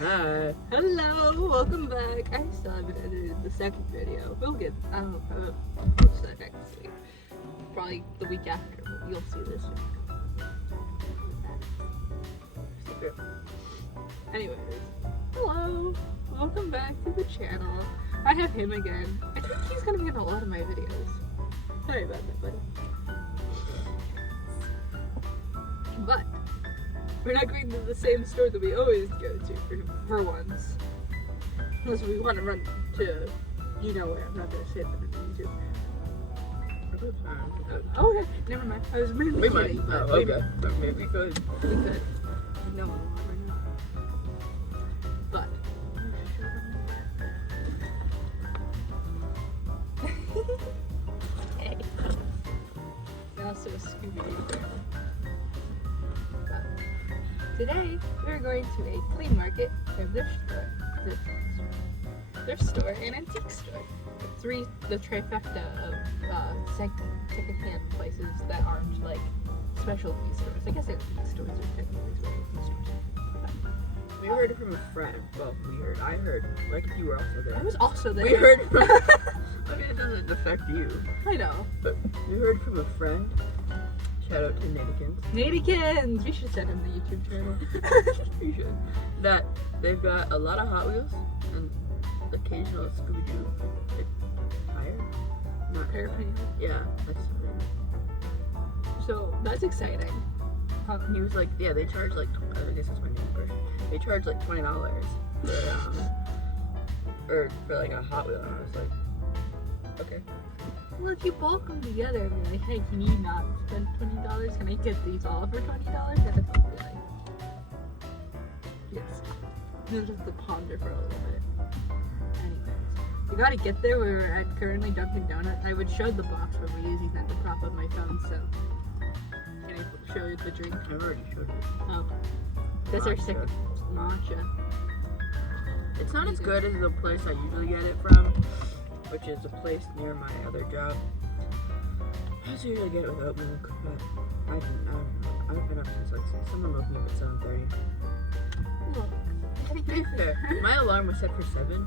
Hi. Hello, welcome back. I still haven't edited the second video. We'll get, I'll post that next week. Probably the week after, but you'll see this week. Anyways, hello, welcome back to the channel. I have him again. I think he's gonna be in a lot of my videos. Sorry about that, buddy. But we're not going to the same store that we always go to for once. Unless we want to run to, you know where. I'm not going to say that on YouTube. Oh, okay. Never mind. I was really We kidding. might. But Oh, okay. Maybe we could. We could. No one will ever know. But. Hey. And also a Scooby. Today, we're going to a flea market, or thrift store, and antique store. The trifecta of second-hand places that aren't like specialty stores. I guess antique stores are technically specialty stores. We heard from a friend. Well, I heard. Like if you were also there. I was also there. We heard from. I mean, it doesn't affect you. I know. But we heard from a friend. Shout out to Nadykins. Nadykins! We should send him the YouTube channel. We should. That they've got a lot of Hot Wheels and occasional Scooby Doo. Tire? Not Airplane. Yeah, that's. So that's exciting. He was like, yeah, they charge like. I guess that's my name first. They charge like $20 for like a Hot Wheel, and I was like, okay. Well, if you bulk them together and be like, hey, can you not spend $20? Can I get these all for $20? Then it's be like, yes. Then just to ponder for a little bit. Anyways, we gotta get there. We were at currently Dunkin' Donuts. I would show the box, but we're using that to prop up my phone, so. Can I show you the drink? I already showed you. Oh. That's our Matcha. second matcha. It's not as good as the place I usually get it from, which is a place near my other job. I just usually get it without milk, but I don't know. I've been up since like someone woke me up at 7:30. Look. To be fair, my alarm was set for 7.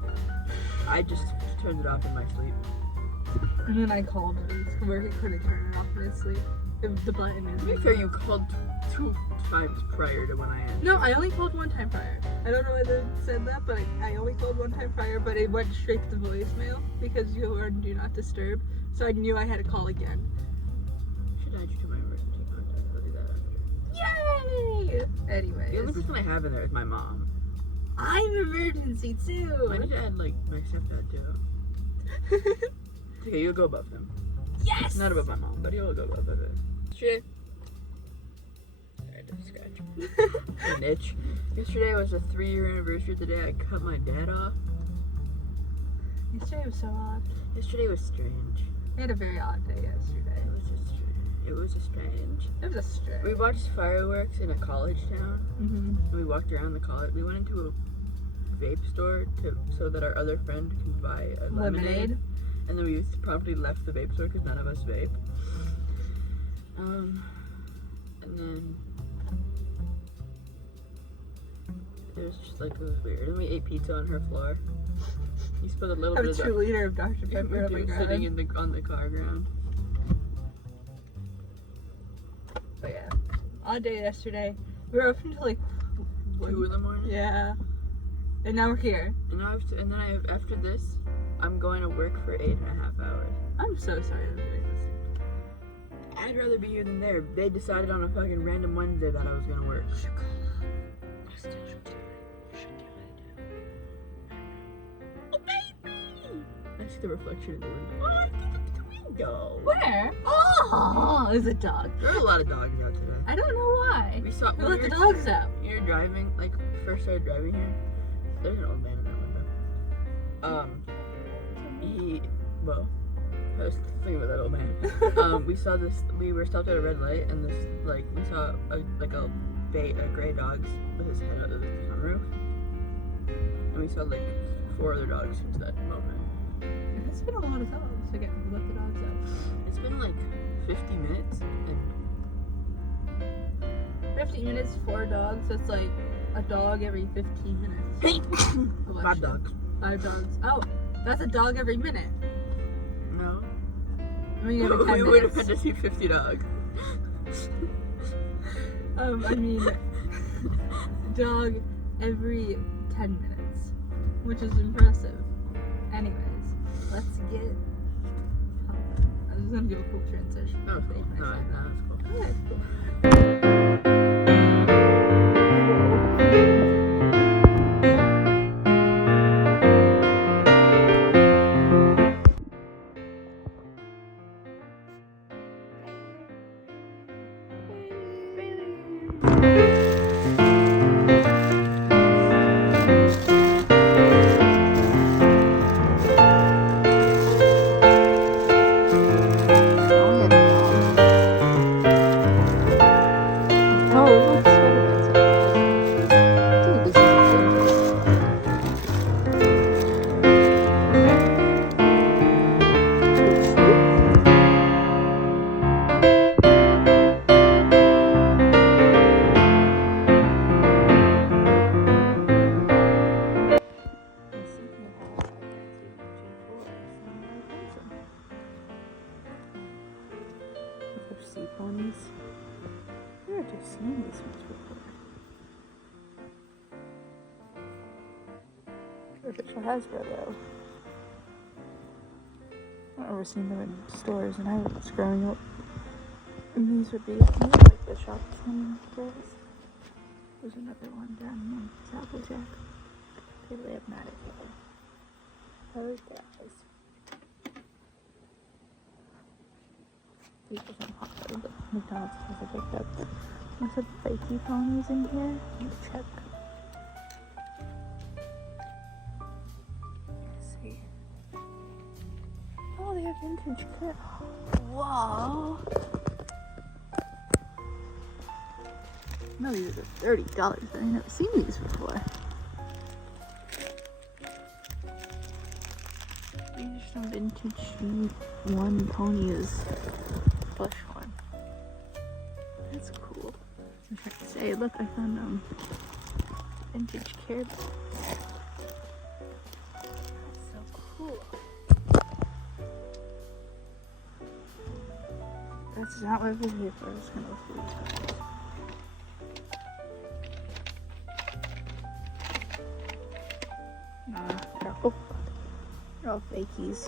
I just turned it off in my sleep. And then I called his work and couldn't turn it off in his sleep. The button is. To be fair, you called 2 times prior to when I answered. No, I only called one time prior. I don't know whether it said that, but I only called one time prior, but it went straight to voicemail because you were on Do Not Disturb, so I knew I had to call again. Should add you to my emergency contact. I'll do that after. Yay! Anyways. The only person I have in there is my mom. I'm emergency too! I need to add like my stepdad too. Okay, you'll go above him. Yes! Not above my mom, but he'll go above it. Yesterday. I had to scratch. An itch. Yesterday was the 3-year anniversary of the day I cut my dad off. Yesterday was so odd. Yesterday was strange. I had a very odd day yesterday. It was just strange. It was just strange. It was a strange. We watched fireworks in a college town. Mm-hmm. We walked around the college. We went into a vape store so that our other friend can buy a lemonade. And then we promptly left the vape store because none of us vape. And then it was just like, it was weird. And we ate pizza on her floor. He spilled a little I have bit a of 2-liter of Dr. Pepper on my sitting ground. on the car ground. But yeah, odd day yesterday. We were open until like 2 in the morning. Yeah, and now we're here. And now after this, I'm going to work for 8.5 hours. I'm so sorry I'm doing this. I'd rather be here than there. They decided on a fucking random Wednesday that I was gonna work. Oh baby! I see the reflection in the window. Oh, I think it's the window. Where? Oh, there's a dog. There are a lot of dogs out today. I don't know why. We saw. We let the dogs out. You're driving, like first started driving here. There's an old man in that window. I was thinking about that old man. We saw this. We were stopped at a red light, and this we saw a gray dog with his head out of the sunroof, and we saw 4 other dogs since that moment. It's been a lot of dogs. Again, we let the dogs out. It's been 50 minutes, and 50 minutes, 4 dogs. That's a dog every 15 minutes. 5 dogs. 5 dogs. Oh, that's a dog every minute. No. I mean, every 10 We would have minutes. had to see 50 dogs. I mean, dog every 10 minutes, which is impressive. Anyways, let's get. I was gonna do a cool transition. That was cool. No, that's cool. Okay, cool. Sea ponies. Where have I seen these ones before? Artificial Hasbro though. I've never seen them in stores when I was growing up. And these would be like the shop candy girls. There's another one down in Applejack. They live not at all. I like their eyes. People from Hot Dog, but McDonald's has a picked up. There's some fakey ponies in here. Let me check. Let's see. Oh, they have vintage kit. Wow. No, these are $30. I've never seen these before. These are some vintage one pony is plush one. That's cool. I'm trying to say, look, I found vintage Care Bears. That's so cool. That's not what I was here for. I was gonna look for these guys. They're all fakies.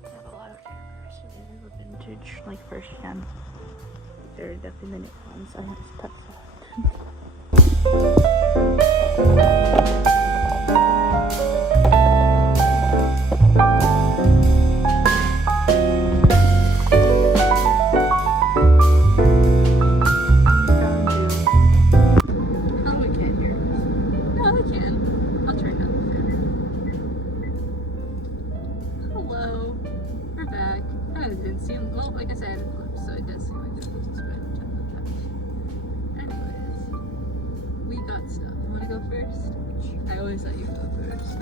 They have a lot of characters. So these are the vintage, like first gen. They're definitely the new ones. I want to touch like I said, I had a clip, so it does seem like it was spent Anyways, we got stuff. You want to go first? I always let you go first.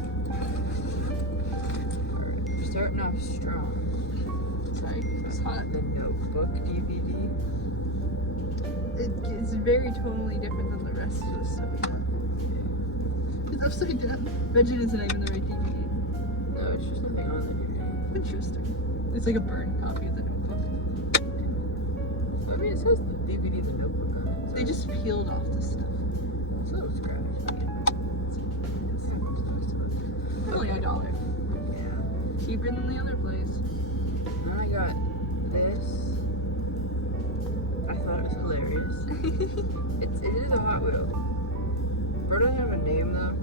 Alright, we're starting off strong. Sorry, it's hot. The Notebook DVD. It's very totally different than the rest of the stuff we have. It's upside down. Imagine isn't even the right DVD. No, it's just nothing on the DVD. Interesting. It's like a burned copy of the Notebook. I mean, it says the DVD, the Notebook on it. So They just peeled off the stuff. it's a little scratched. Only $1. Yeah. Cheaper than the other place. Then I got this. I thought it was hilarious. It is a Hot Wheel. It doesn't have a name though.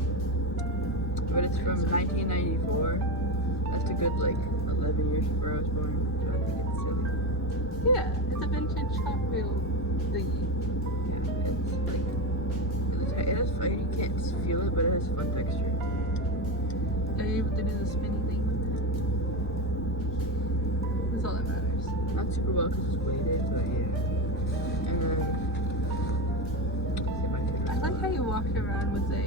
But it's from 1994. That's a good like 11 years before I was born. So I think it's silly. Yeah, it's a vintage Hot Wheel thingy. Yeah, it has fight. You can't feel it, but it has fun texture. Are you able to do the spinny thing with it? That's all that matters. Not super well because it's weighted, but yeah. And then I like how you walked around with a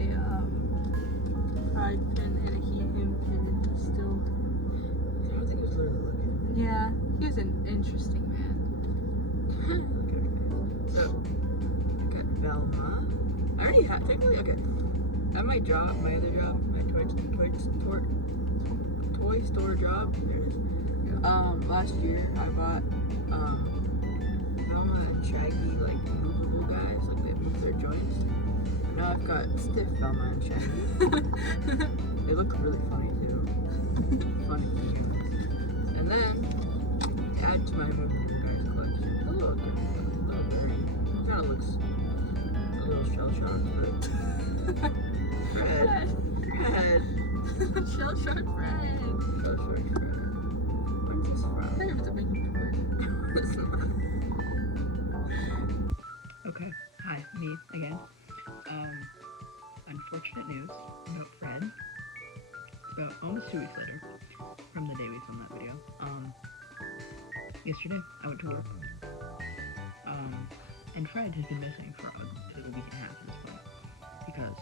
pride pin and a helium pin still. I don't think it was literally looking at He's an interesting man. So, I got Velma. I already have, technically, okay. At my job, my other job, my toy store job, there it is. Last year I bought, Velma and Shaggy, like, movable guys, like they move their joints. Now I've got stiff Velma and Shaggy. They look really funny too. Funny humans. And then, add to my movable guys collection. A little very, kind of looks a little shell shocked, but Fred. Shell Shark Fred. Shell shocked Fred. Where's this I from? have to make it work. It's not. Okay, hi, me again. Unfortunate news about Fred. About almost 2 weeks later from the day we filmed that video. Yesterday I went to work. And Fred has been missing for a week and a half at this point. Because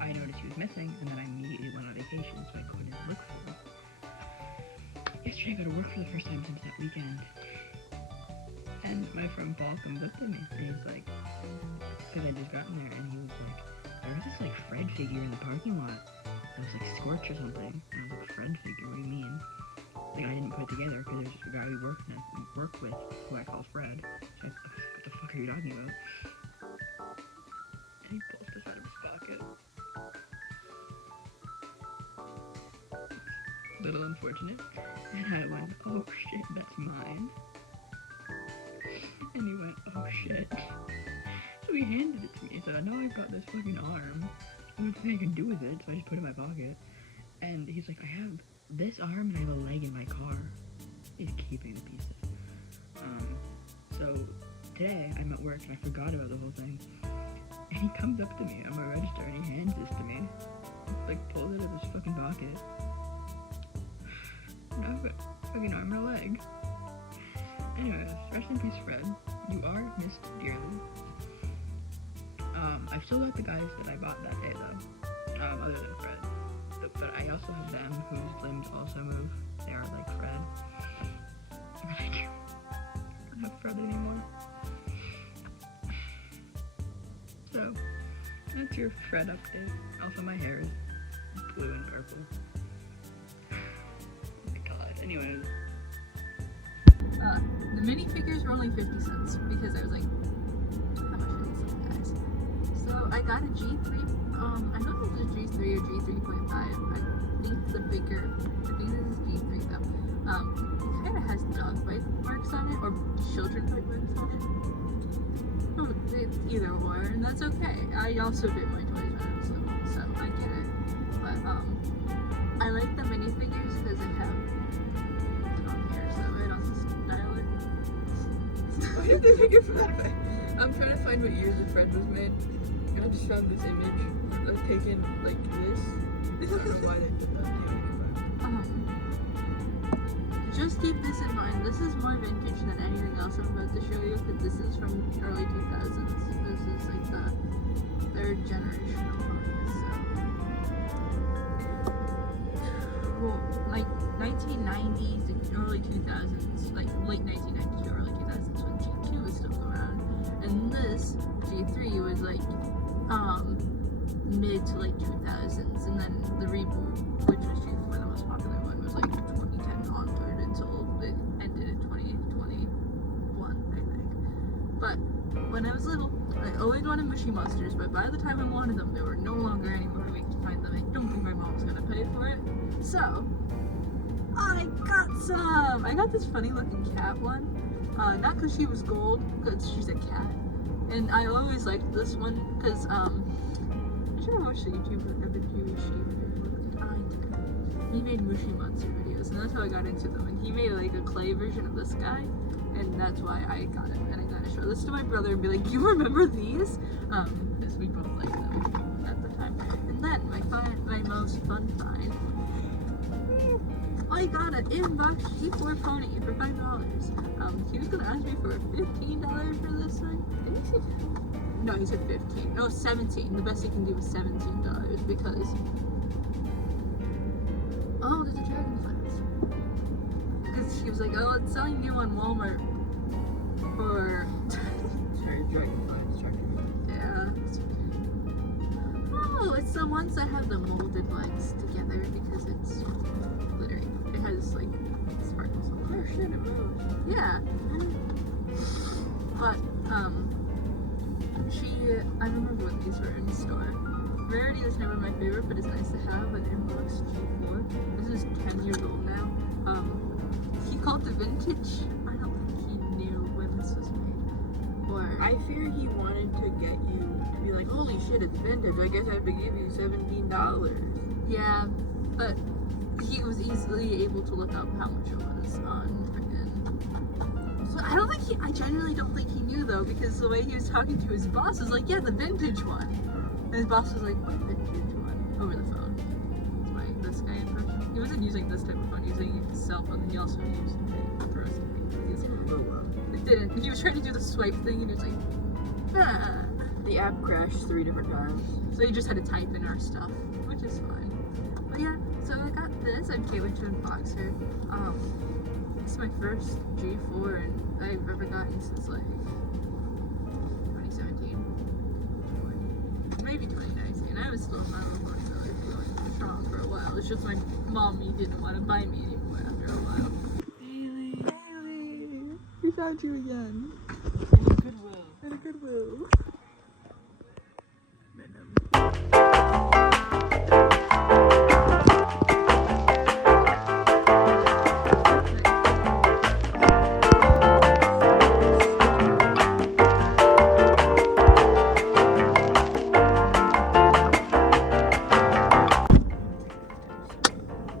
I noticed he was missing and then I immediately went on vacation so I couldn't look for him. Yesterday I got to work for the first time since that weekend. And my friend Paul comes up to me and he's like, because I just got in there and he was like, there was this like Fred figure in the parking lot that was like Scorch or something. And I was like, Fred figure, what do you mean? Like I didn't put it together because there's just a guy we work with who I call Fred. So I was like, what the fuck are you talking about? And he pulls this out of his pocket. Little unfortunate. And I went, oh shit, that's mine. And he went, oh shit. So he handed it to me. He said, I know I've got this fucking arm. What do you think I can do with it? So I just put it in my pocket. And he's like, I have this arm and I have a leg in my car. He's keeping the pieces. So today I'm at work and I forgot about the whole thing. And he comes up to me on my register and he hands this to me. Like pulls it out of his fucking pocket. Now I've got a fucking arm and a leg. Anyways, rest in peace, Fred. You are missed dearly. I've still got the guys that I bought that day though, other than Fred. But I also have them whose limbs also move. They are like Fred. I don't have Fred anymore. So, that's your Fred update. Also, my hair is blue and purple. Oh my god. Anyways. The minifigures were only 50 cents because I was like, how much are these guys? So I got a G3. I don't know if it's a G3 or G3.5. I think this is G3 though. It kind of has dog bite marks on it, or children bite marks on it. Oh, it's either or, and that's okay. I also bit my toys when I was little, so I get it. But I like the minifigures because they have long hair, so I don't style it. Why did they make it from that effect? I'm trying to find what year the Fred was made, and I just found this image of taken like this. I don't know why they did that. Just keep this in mind. This is more vintage than anything else I'm about to show you, because this is from early 2000s. This is like the third generation of ponies. So, well, like 1990s and early 2000s, like late 1990s to early 2000s when G2 was still around, and this G3 was like mid to late 2000s, and then the reboot, which was G4, the most popular one, was like 2010 onward until it ended in 2021, I think. But when I was little, I always wanted Mooshi monsters, but by the time I wanted them, there were no longer any more ways to find them. I don't think my mom was gonna pay for it, so I got some. I got this funny looking cat one, not because she was gold, because she's a cat, and I always liked this one because I should have watched the YouTuber Evan Mooshi. He made Mooshi monster videos, and that's how I got into them. And he made like a clay version of this guy, and that's why I got it. And I gotta show this to my brother and be like, "You remember these?" Because we both liked them at the time. And then my most fun find, I got an inbox G4 pony for $5. He was gonna ask me for $15 for this thing. Did he say 10? No, he said 15. No, 17. The best he can do is $17 because. Oh, there's a dragonflies. Because He was like, oh, it's selling new on Walmart. Or Sorry, dragonfly distracted me. yeah. Oh, it's the ones that have the molded legs together because it's glittery. It has like sparkles on Oh it. shit, it moves. Yeah. But I remember when these were in the store. Rarity is never my favorite, but it's nice to have an inbox G4. This is 10 years old now. He called it vintage. I don't think he knew when this was made. Or I fear he wanted to get you to be like, holy shit, it's vintage. I guess I have to give you $17. yeah, but he was easily able to look up how much it was on freaking. So I genuinely don't think he knew though, because the way he was talking to his boss was like, yeah, the vintage one. And his boss was like, what vintage one? Over the phone. That's this guy impression. He wasn't using this type of phone, he was using his cell phone, and he also used it for us. It didn't go well. It didn't. He was trying to do the swipe thing, and he was like, ah. The app crashed 3 different times. So he just had to type in our stuff, which is fine. But yeah, so I got this. I'm tailored to Boxer. This is my first G4 and I've ever gotten since like 2017. Maybe 2019. I was still really strong for a while. It's just my mommy didn't want to buy me anymore after a while. Haley, we found you again. In a Goodwill.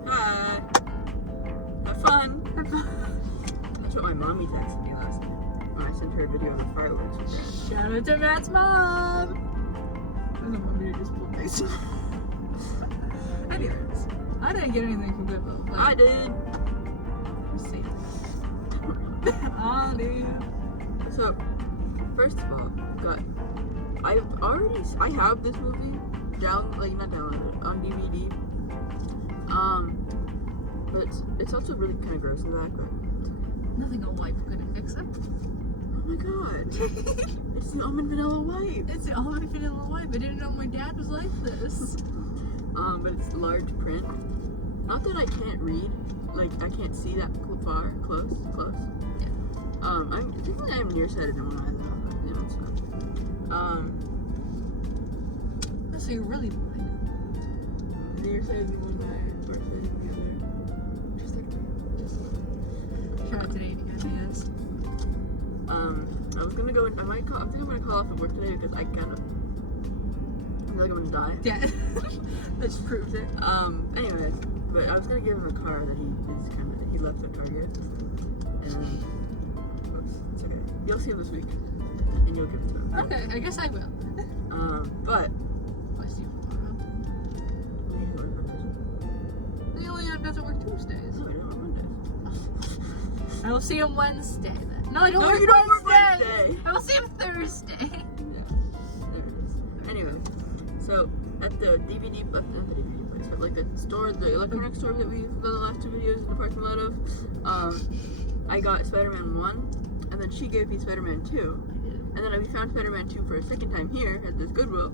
Hi. Have fun. That's what my mommy texted me last night when I sent her a video of the fireworks with Dad. Shout out to Matt's mom! I don't want me to just pull this. Anyways, I didn't get anything from Goodwill. But I did. Just say it. I did. So, first of all, I have this movie not downloaded on DVD. But it's also really kind of gross in the back. But Nothing a wipe couldn't fix it. oh my god, it's the almond vanilla wipe. It's the almond vanilla wipe. I didn't know my dad was like this. But it's large print. Not that I can't read, like I can't see that close. Yeah. I think I'm nearsighted in one eye though. But, you know, it's fine. So you're really blind. Nearsighted in one eye, farsighted in the other. Just like shout out to Nate again, yes. I was gonna go. I think I'm gonna call off of work today because I feel like I'm gonna die. Yeah. That just proves it. Anyways, but I was gonna give him a car that he left at Target, and oops, it's okay. You'll see him this week, and you'll give it to him. Okay, I guess I will. But I'll see you tomorrow. The only doesn't work Tuesdays. No, I don't on Mondays. I will see him Wednesday then. No, I don't No, work you don't work Wednesday. Wednesday. I will see him Thursday. Yeah, there it is. Anyway, so at the DVD, not the DVD place, but like the store, the electronics store that we've done the last 2 videos in the parking lot of, I got Spider-Man 1, and then she gave me Spider-Man 2, and then we found Spider-Man 2 for a second time here at this Goodwill,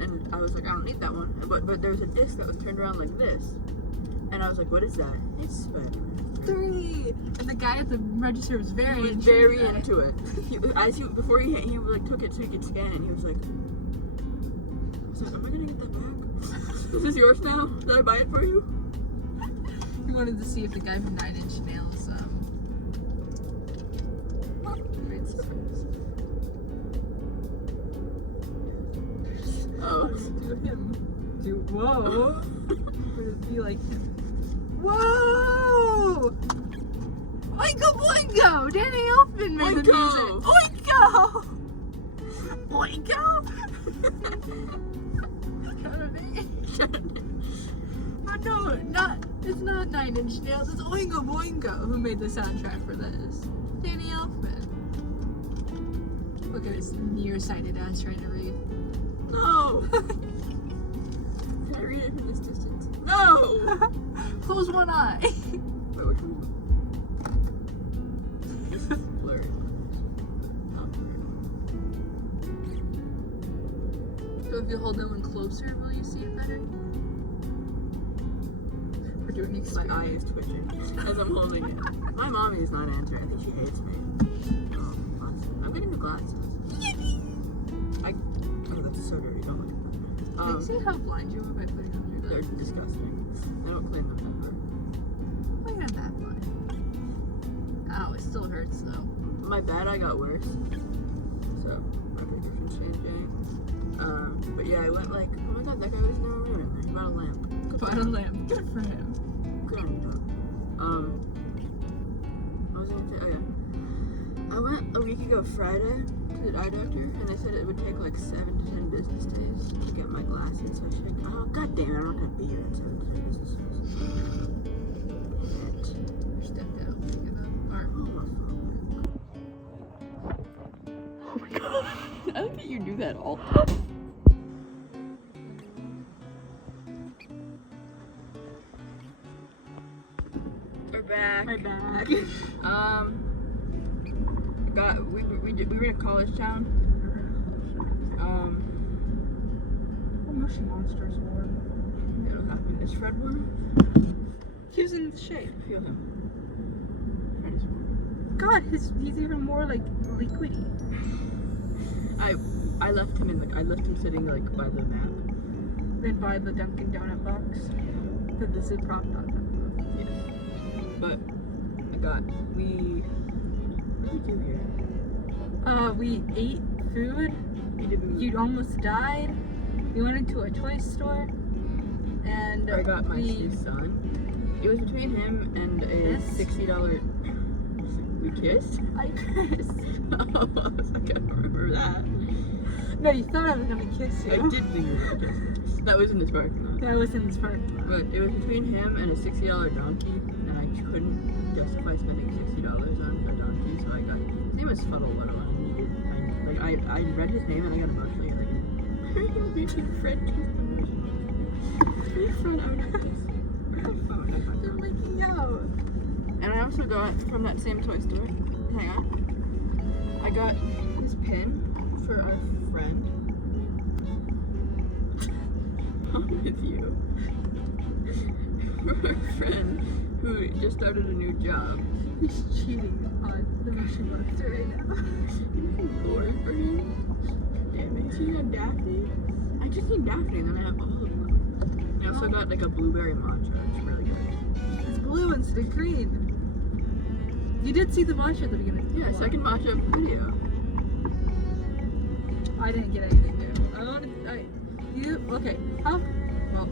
and I was like, I don't need that one, but there was a disc that was turned around like this, and I was like, what is that? It's Spider-Man 3. And the guy at the register was very He was very into it. Before he like took it so he could scan it, and he was like, am I gonna get that back? Is this yours now? Did I buy it for you? He wanted to see if the guy from 9 Inch Nails made surprise. Oh. Do him. Whoa. Would it be like him? Whoa! Oingo boingo! Danny Elfman made the music. Oingo! Oingo! No, it's not 9 Inch Nails, it's Oingo Boingo who made the soundtrack for this. Danny Elfman. Look at his nearsighted ass trying to read. No! Can I read it from this distance? No! Close one eye. Wait, which one? If you hold that one closer, will you see it better? We're doing My experiment. eye is twitching as I'm holding it. My mommy is not answering. I think she hates me. I'm getting new glasses. Oh, that's so dirty. Don't look at that. Can you see how blind you are by putting on your They're glasses? disgusting. I don't clean them ever. Why are you not that blind? Ow, it still hurts though. My bad eye got worse. So, my prescription's changing. But yeah, I went like, oh my god, that guy was never rude in there. He bought a lamp. Bought a lamp. Good for him. Good on you, dog. What was I gonna say? Oh yeah. I went a week ago Friday to the eye doctor, and they said it would take like 7 to 10 business days to get my glasses. So I should, oh god damn it, I'm not gonna be here in 7 to 10 business days. Shit. Step down. Pick it up. Or, Oh my god. I think that you do that all the time. We're back. my bag. We were in a college town. What Mooshi monsters warm? It'll happen. Is Fred warm? He was in the shade. Feel him. Fred is warm. God, he's even more like liquidy. I left him sitting like by the map. Then buy the Dunkin' Donut box. That this is propped on top of. Yes. But what did we do here? We ate food. We didn't. You almost died. We went into a toy store. And I got my we son. It was between him and a Kissed? $60. We kissed? I kissed. Oh, I was like, I don't remember that. No, you thought I was gonna kiss you. I did think we were kissing. That was in this parking lot. That was in this parking lot. But it was between him and a $60 donkey, and I couldn't justify spending $60 on a donkey, so I got. His name was Fuddle. What I needed. I read his name and I got emotionally like, why are you making Fred kiss the person? Make Fred out of this. They're making out. And I also got from that same toy store. Hang on. I got this pin for our friend. I'm with you. For our friend who just started a new job. He's cheating on the Mooshi monster right now. Lord for him. Damn it. So you got Daphne? I just need Daphne and then I have all of them. I also got like a blueberry matcha. It's really good. It's blue instead of green. You did see the matcha at the beginning. Yeah, second matcha video. I didn't get anything new. Okay. How? Well,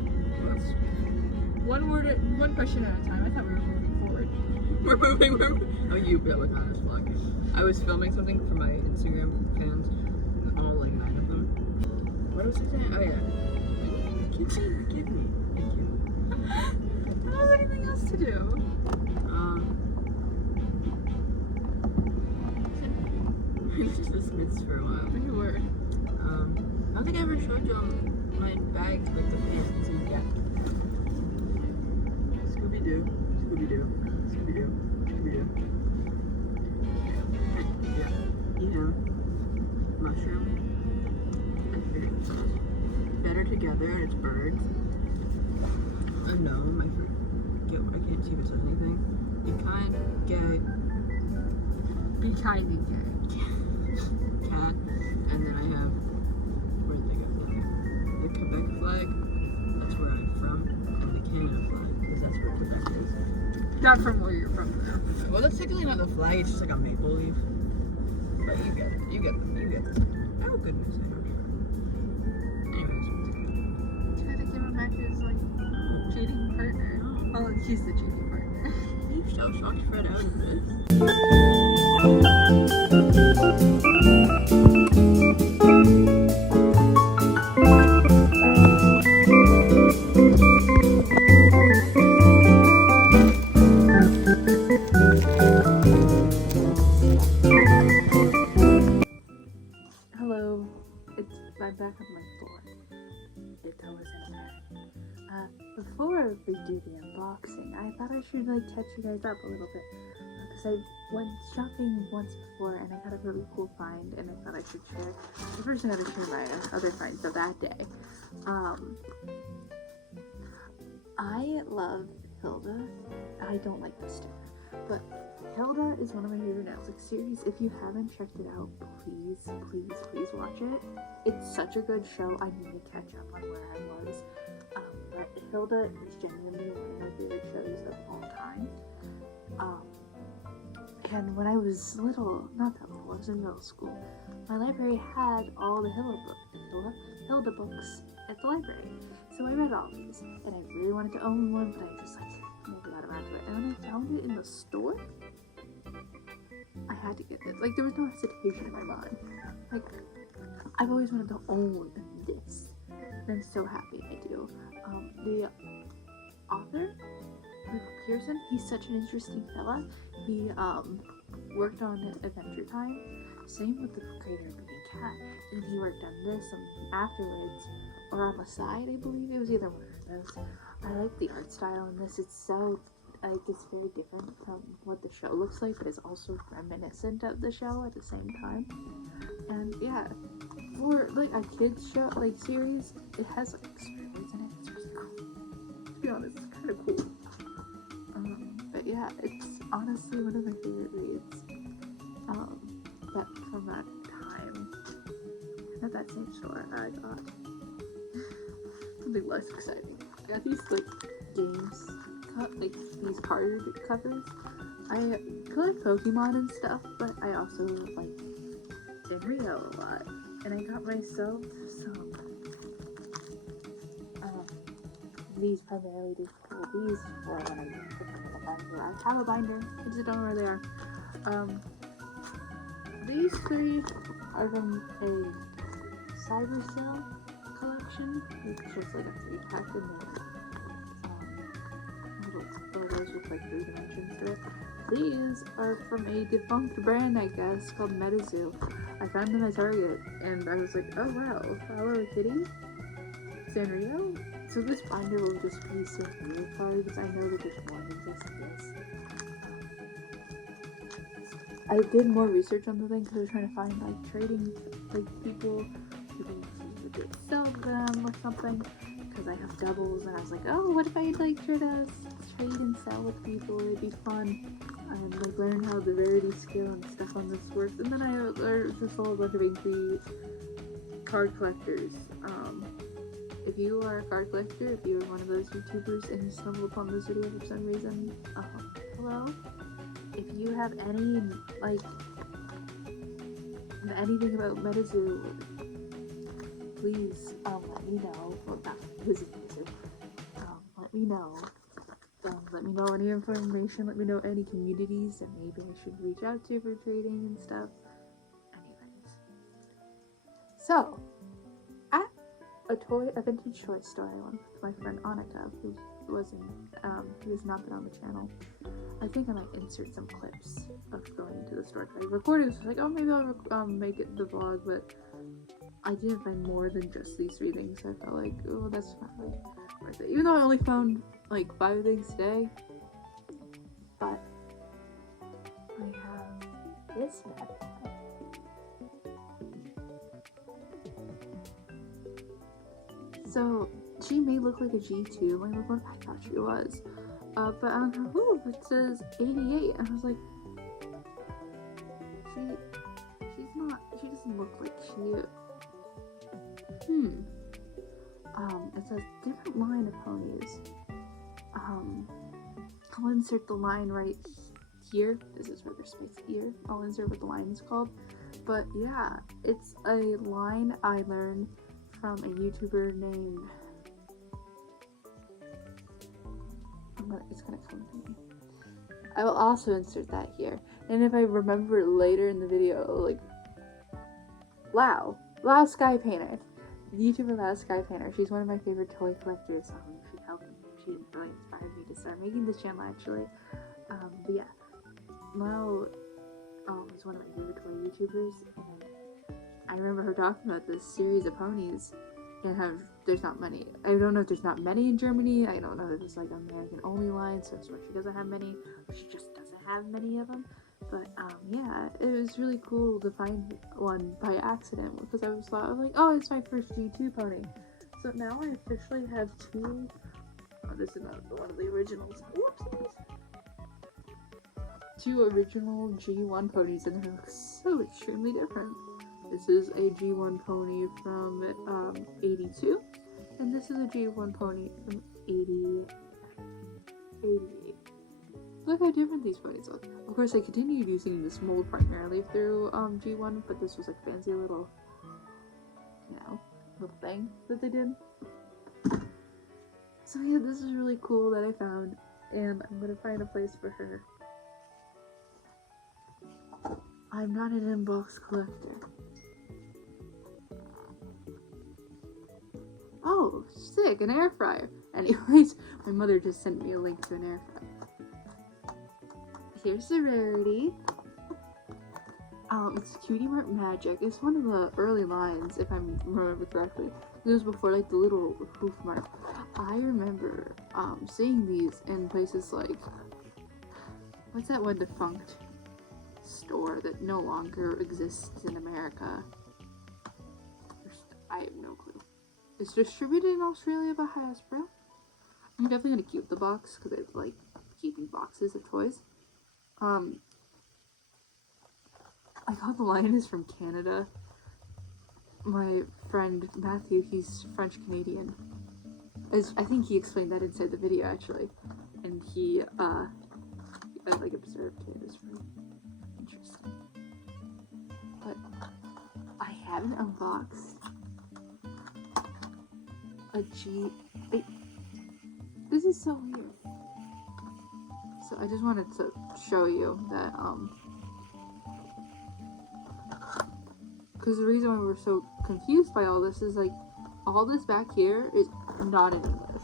one question at a time. I thought we were moving forward. We're moving. Oh, you was on this vlog. I was filming something for my Instagram fans. All like 9 of them. What was I saying? Oh yeah. Give me. Thank you. I don't have anything else to do. This is the Smiths for a while. We were. I don't think I ever showed you my bag, like the pants and yeah. Scooby Doo, Scooby Doo, Scooby Doo, Scooby Doo. Yeah, mushroom. I forget what it's called. Better together and it's birds. A gnome. I can't see if it says anything. Be kind, gay. Be kind and gay. Cat, and then I have, where did I go? The Quebec flag, that's where I'm from, and the Canada flag, because that's where Quebec is. Not from where you're from, though. Well, that's technically not the flag, it's just like a maple leaf. But you get it, you get it. Oh goodness, I don't care. Anyways. Try to give him back his, like, cheating partner. Well, he's the cheating partner. You so shocked Fred out of this. Hello, I'm back on my floor. It's always in there. Before we do the unboxing, I thought I should like catch you guys up a little bit on the because I went shopping once before and I got a really cool find, and I thought I should share. The first thing I gotta share my other finds of that day. I love Hilda. I don't like this sticker, but Hilda is one of my favorite Netflix series. If you haven't checked it out, please watch it. It's such a good show. I need to catch up on where I was. But Hilda is genuinely one of my favorite shows of all time. And when I was little, not that little, I was in middle school, my library had all the Hilda books at the library. So I read all these, and I really wanted to own one, but I just never got around to it. And when I found it in the store, I had to get it. Like, there was no hesitation in my mind. Like, I've always wanted to own this, and I'm so happy I do. The author, Pearson, he's such an interesting fella. He worked on Adventure Time. Same with the creator of Big Cat. And he worked on this afterwards, or on the side, I believe. It was either one of those. I like the art style in this. It's so, like, it's very different from what the show looks like, but it's also reminiscent of the show at the same time. And yeah, for like a kids show, like series, it has like stories in it. It's really cool. To be honest, it's kind of cool. But yeah, it's honestly one of my favorite reads. But from that time, at that same store, I got something less exciting. I got these like games, like these card covers. I collect Pokemon and stuff, but I also like Sanrio a lot. And I got myself some these primarily to pull these for when I put them in the binder. I have a binder, I just don't know where they are. These three are from a Cyber Sale collection. It's just like a 3-pack and little photos with like 3 dimensions to it. These are from a defunct brand, I guess, called MetaZoo. I found them at Target and I was like, oh wow, Hello Kitty? Sanrio? So this binder will just be Sanrio cards. I know that there's more than just this. I did more research on the thing because I was trying to find like trading, like people would sell them or something, because I have doubles, and I was like, oh, what if I like trade and sell with people? It'd be fun, and like learn how the rarity scale and stuff on this works. And then I learned just a whole bunch of angry card collectors. If you are a card collector, if you're one of those YouTubers and you stumble upon this video for some reason, hello. If you have any, like, anything about MetaZoo, please, let me know. Well, not this is MetaZoo. Let me know. Let me know any information. Let me know any communities that maybe I should reach out to for trading and stuff. Anyways. So, at a vintage toy store I went with my friend Annika, who was not been on the channel. I think I might insert some clips of going into the store. I recorded this, like, oh, maybe I'll make it the vlog, but I didn't find more than just these 3 things, so I felt like, oh, that's not really worth it. Even though I only found, like, 5 things today, but I have this bad boy. So, she may look like a G2, like what I thought she was. But on her hoof, it says 88, and I was like, she doesn't look like she. It's a different line of ponies. I'll insert the line right here. This is where there's space here. I'll insert what the line is called. But yeah, it's a line I learned from a YouTuber named, it's gonna come to me. I will also insert that here. And if I remember it later in the video, like, Lao Sky Painter. YouTuber Lao Sky Painter. She's one of my favorite toy collectors. She helped me. She really inspired me to start making this channel, actually. But yeah, Lao is one of my favorite toy YouTubers, and I remember her talking about this series of ponies and how there's not many. I don't know if there's not many in Germany. I don't know if it's like an American only line, so she doesn't have many, or she just doesn't have many of them. But yeah, it was really cool to find one by accident because I was like, oh, it's my first G2 pony. So now I officially have two. Oh, this is not one of the originals. Whoopsies. Two original G1 ponies, and they look so extremely different. This is a G1 pony from 82, and this is a G1 pony from 88. Look how different these ponies look. Of course, I continued using this mold primarily through G1, but this was like a fancy little, little thing that they did. So yeah, this is really cool that I found, and I'm gonna find a place for her. I'm not an inbox collector. Oh, sick, an air fryer. Anyways, my mother just sent me a link to an air fryer. Here's the rarity. It's Cutie Mart Magic. It's one of the early lines, if I remember correctly. It was before, like, the little hoof mark. I remember, seeing these in places like, what's that one defunct store that no longer exists in America? I have no clue. It's distributed in Australia by Hasbro. I'm definitely gonna keep the box because I like keeping boxes of toys. I got the line is from Canada. My friend Matthew, he's French Canadian. I think he explained that inside the video actually, and he I like observed it. It's really interesting. But I haven't unboxed a G. This is so weird. So I just wanted to show you that because the reason why we're so confused by all this is like all this back here is not in English.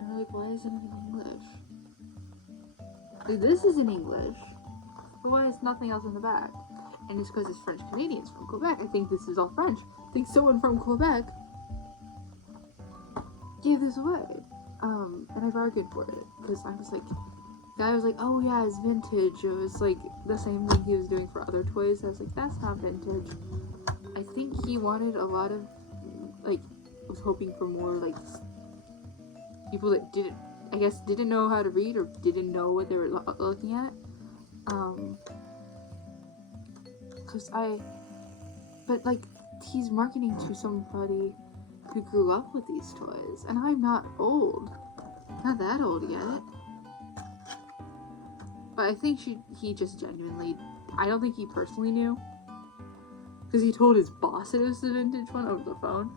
And we're like, why isn't it in English? Like, this is in English, but why is nothing else in the back? And it's because it's French Canadians from Quebec. I think this is all French. I think someone from Quebec gave this away. And I bargained for it because I was like, the guy was like, oh yeah, it's vintage. It was like the same thing he was doing for other toys. I was like, that's not vintage. I think he wanted a lot of, like, was hoping for more, like, people that didn't know how to read or didn't know what they were looking at. But like, he's marketing to somebody who grew up with these toys, and I'm not old. Not that old yet. But I think he just genuinely, I don't think he personally knew. Because he told his boss it was the vintage one over the phone.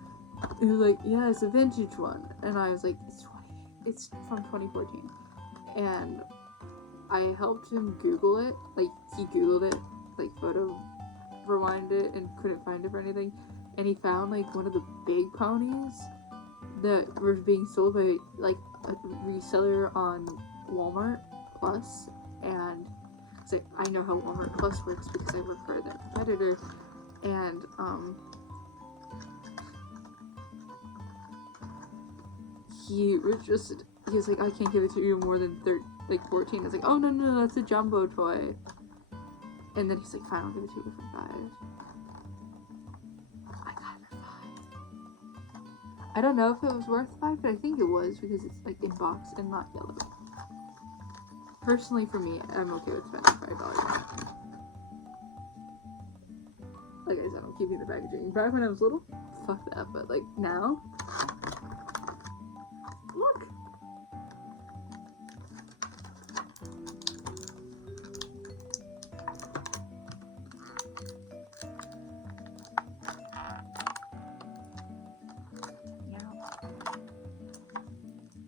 He was like, yeah, it's a vintage one. And I was like, it's from 2014. And I helped him Google it. Like, he Googled it, like, photo rewind it, and couldn't find it for anything. And he found, like, one of the big ponies that were being sold by, like, a reseller on Walmart Plus. And it's like, I know how Walmart Plus works because I work for their competitor. And, he was like, I can't give it to you more than 14. I was like, oh, no, that's a jumbo toy. And then he's like, fine, I'll give it to you for $5. I got it for $5. I don't know if it was worth $5, but I think it was because it's like in box and not yellow. Personally, for me, I'm okay with spending $5. Like I said, I'm keeping the packaging. Back when I was little, fuck that, but like now, look!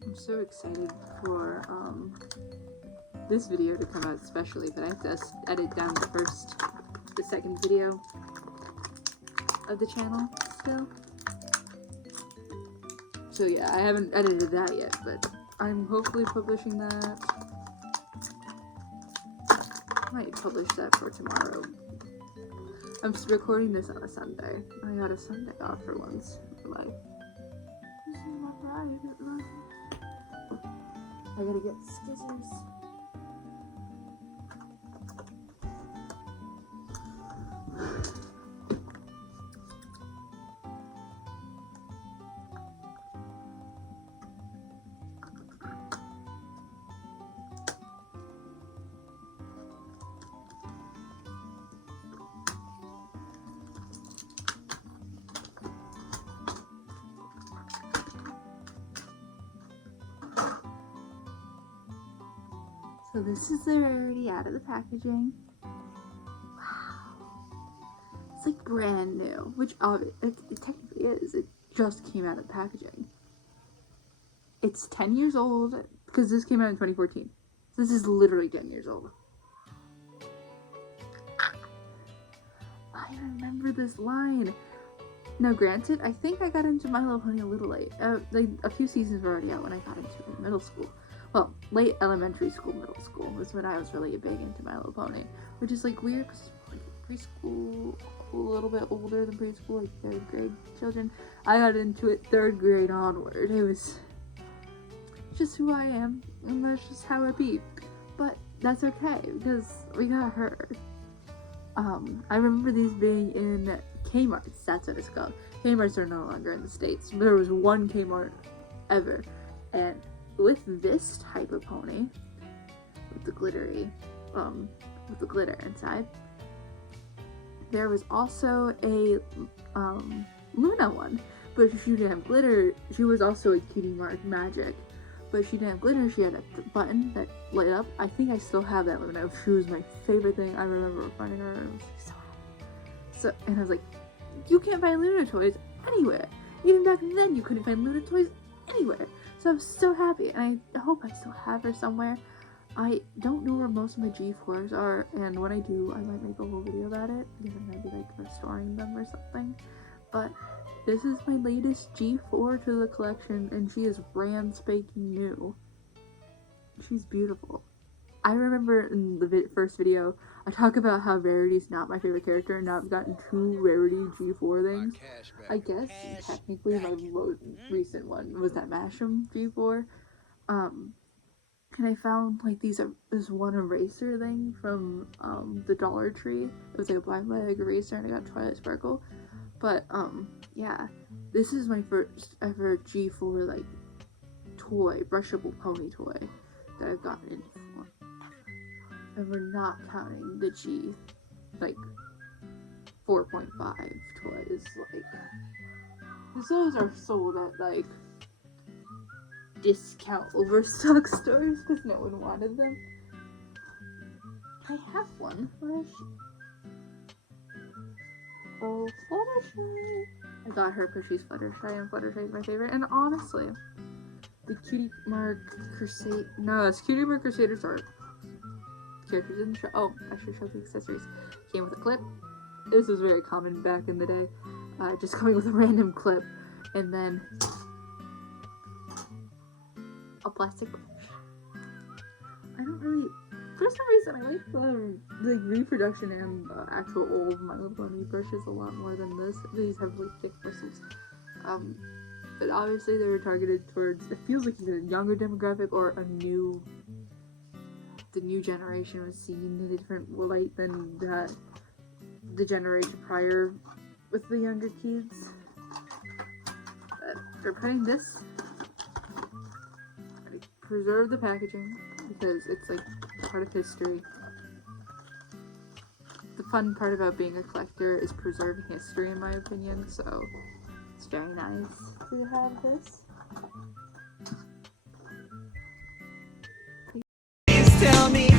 I'm so excited for this video to come out especially, but I have to edit down the second video of the channel still. So yeah, I haven't edited that yet, but I'm hopefully publishing that. I might publish that for tomorrow. I'm recording this on a Sunday. I got a Sunday off for once in my life. This is my private life. I gotta get scissors. So this is the rarity out of the packaging. Wow. It's like brand new, which it technically is. It just came out of the packaging. It's 10 years old because this came out in 2014. So this is literally 10 years old. I remember this line. Now, granted, I think I got into My Little Pony a little late. Like a few seasons were already out when I got into it in middle school. Well, late elementary school, middle school was when I was really big into My Little Pony, which is like weird because like preschool, a little bit older than preschool, like 3rd grade children. I got into it 3rd grade onward. It was just who I am, and that's just how it be. But that's okay because we got her. I remember these being in Kmart's, that's what it's called. Kmart's are no longer in the States. There was one Kmart ever. And with this type of pony, with the glittery, with the glitter inside, there was also a, Luna one. But she didn't have glitter, she was also a Cutie Mark Magic. But she didn't have glitter, she had a button that lit up. I think I still have that Luna. She was my favorite thing. I remember finding her, and I was like, so happy. So, and I was like, you can't find Luna toys anywhere. Even back then, you couldn't find Luna toys anywhere. So I was so happy, and I hope I still have her somewhere. I don't know where most of my G4s are, and when I do, I might make a whole video about it, because I might be like restoring them or something. But this is my latest G4 to the collection, and she is brand spanking new. She's beautiful. I remember in the first video, I talk about how Rarity's not my favorite character, and now I've gotten 2 Rarity G4 things. I guess technically my most recent one was that Mash'em G4. And I found like this one eraser thing from the Dollar Tree. It was like a blind bag eraser, and I got Twilight Sparkle. But yeah, this is my first ever G4 like toy, brushable pony toy that I've gotten into before. And we're not counting the G like 4.5 toys, like, because those are sold at like discount overstock stores because no one wanted them. I have one. Where is she? Oh, Fluttershy. I got her because she's Fluttershy, and Fluttershy is my favorite. And honestly, the Cutie Mark Crusade. No, it's Cutie Mark Crusaders are characters in the show. Oh, I should show the accessories. Came with a clip. This was very common back in the day. Just coming with a random clip, and then a plastic brush. I don't really, for some reason, I like the reproduction and the actual old My Little Pony brushes a lot more than this. These have really thick bristles. But obviously they were targeted towards, it feels like either a younger demographic or the new generation was seen in a different light than the generation prior with the younger kids. But they're putting this, preserve the packaging because it's like part of history. The fun part about being a collector is preserving history, in my opinion, so it's very nice to have this. Please tell me